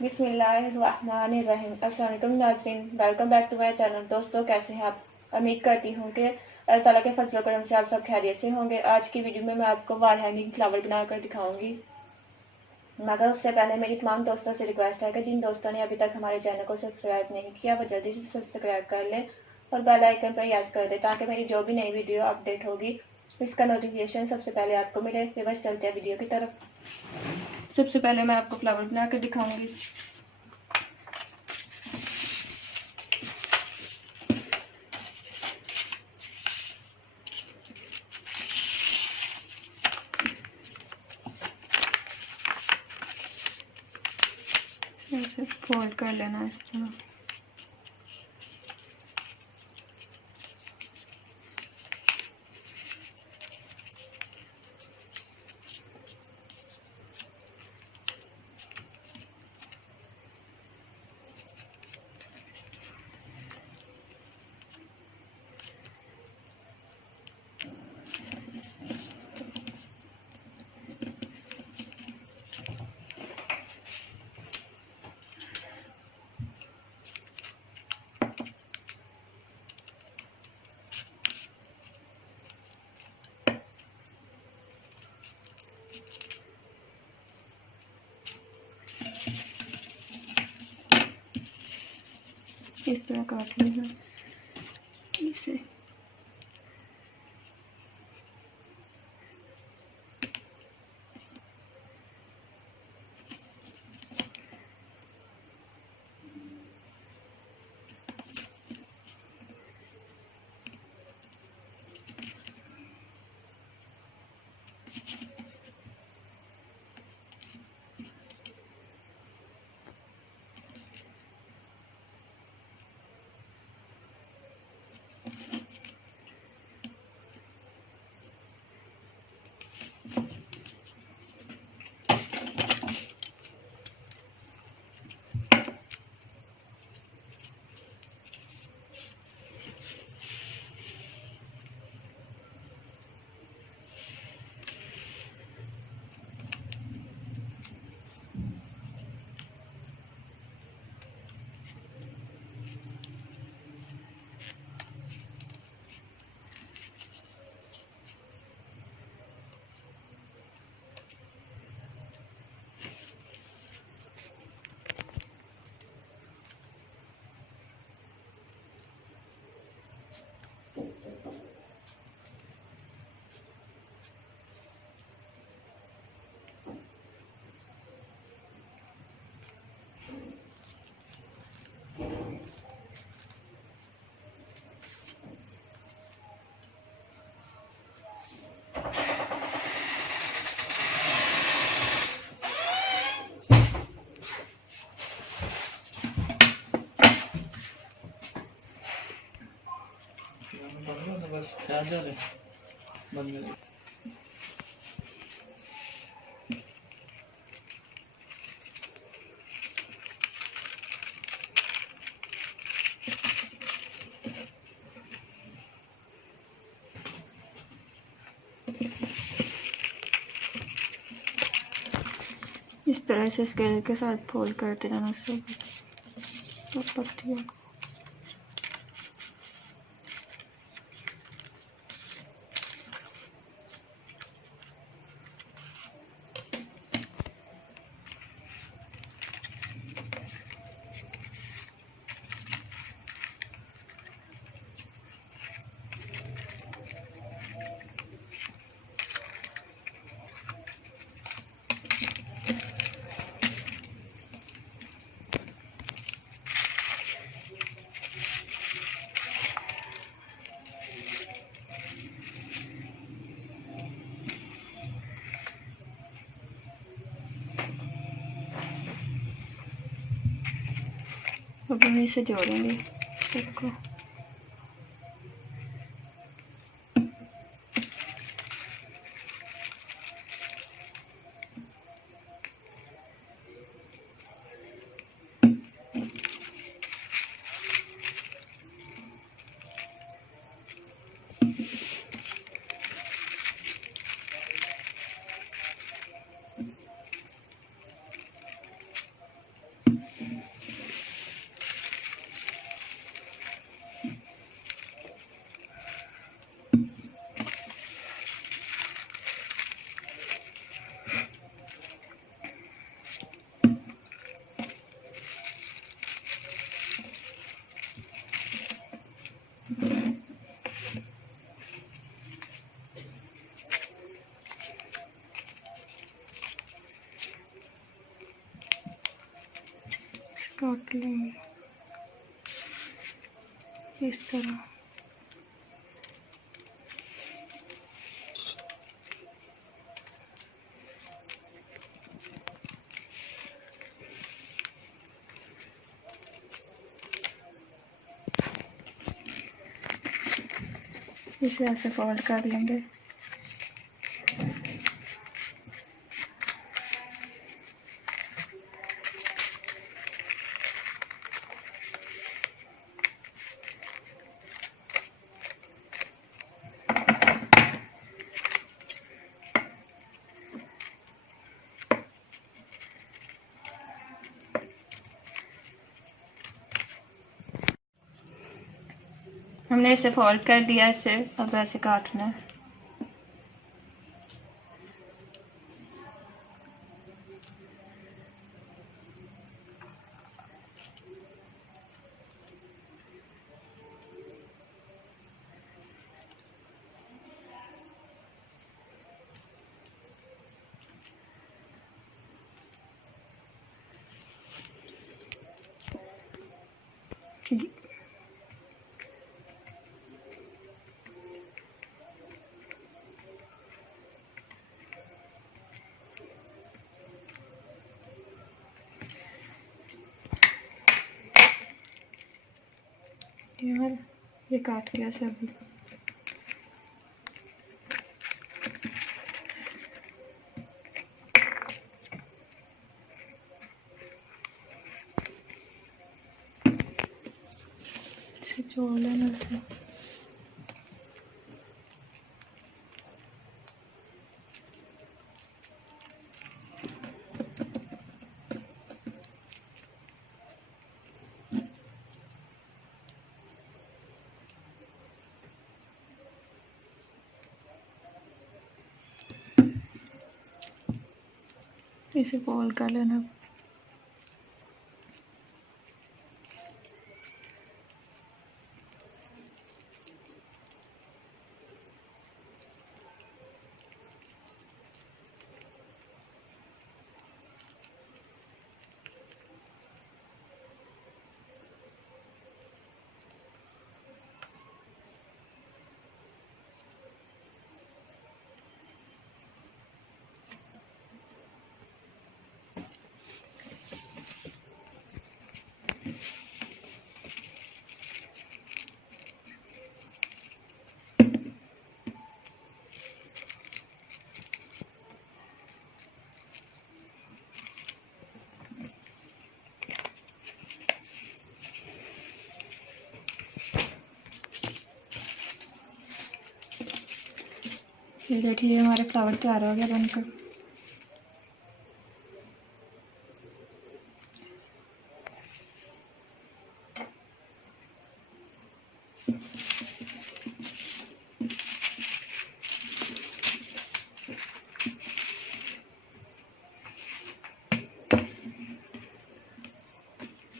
बिस्मिल्लाहिर्रहमानिर्रहीम। अस्सलाम वालेकुम नाज़रीन, welcome back to my channel. दोस्तों, कैसे हैं आप? उम्मीद करती हूँ कि अल्लाह ताला के फजल करम से आप सब खैरियत से होंगे। आज की वीडियो में मैं आपको वॉल हैंगिंग फ्लावर बनाकर दिखाऊंगी। मगर उससे पहले मेरी तमाम दोस्तों से रिक्वेस्ट है कि जिन दोस्तों ने अभी तक हमारे चैनल को सब्सक्राइब नहीं किया वो जल्दी से सब्सक्राइब कर लें और बेल आइकन पर प्रेस कर दें ताकि मेरी जो भी नई वीडियो अपडेट होगी इसका नोटिफिकेशन सबसे पहले आपको मिले। फिर बस चलते हैं वीडियो की तरफ। सबसे पहले मैं आपको फ्लावर बना कर दिखाऊंगी। ऐसे फोल्ड कर लेना इस तरह। इस तरह काट लेना इसे। बस चार्जर है बंद कर। इस तरह से स्केल के साथ फोल्ड करते रहना सब पत्तियों को। अब हम इसे जोड़ेंगे सबको। काट लेंगे इस तरह। इसे ऐसे फोल्ड कर लेंगे। हमने इसे फोल्ड कर दिया, इसे अब ऐसे काटना है। यार ये काट गया सब। जोड़ लेना उसे। इसे फोल्ड कर लेना। ये देखिए हमारे फ्लावर तैयार हो गया बनकर।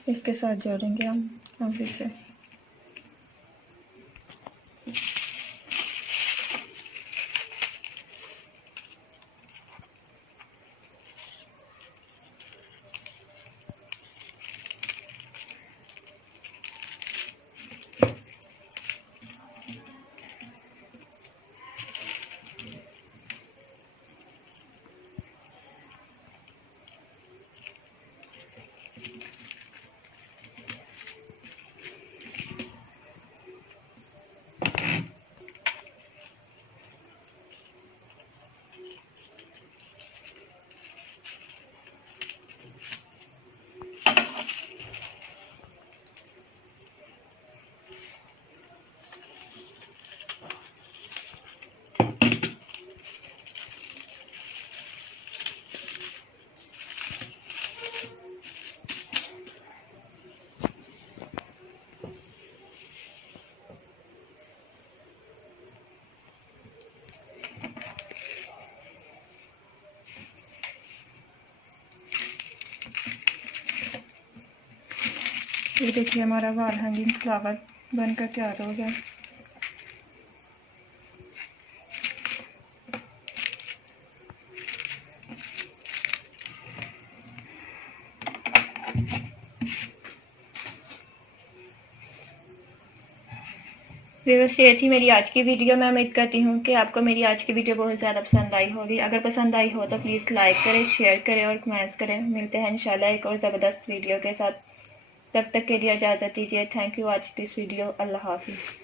इसके साथ जोड़ेंगे हम फिर से। ये देखिए हमारा वॉल हैंगिंग फ्लावर बनकर तैयार हो गया। व्यूअर्स, ये थी मेरी आज की वीडियो। मैं उम्मीद करती हूँ कि आपको मेरी आज की वीडियो बहुत ज़्यादा पसंद आई होगी। अगर पसंद आई हो तो प्लीज़ लाइक करें, शेयर करें और कमेंट्स करें। मिलते हैं इंशाल्लाह एक और ज़बरदस्त वीडियो के साथ। तब तक के लिए इजाज़त दीजिए। Thank you watch this video. Allah हाफिज़।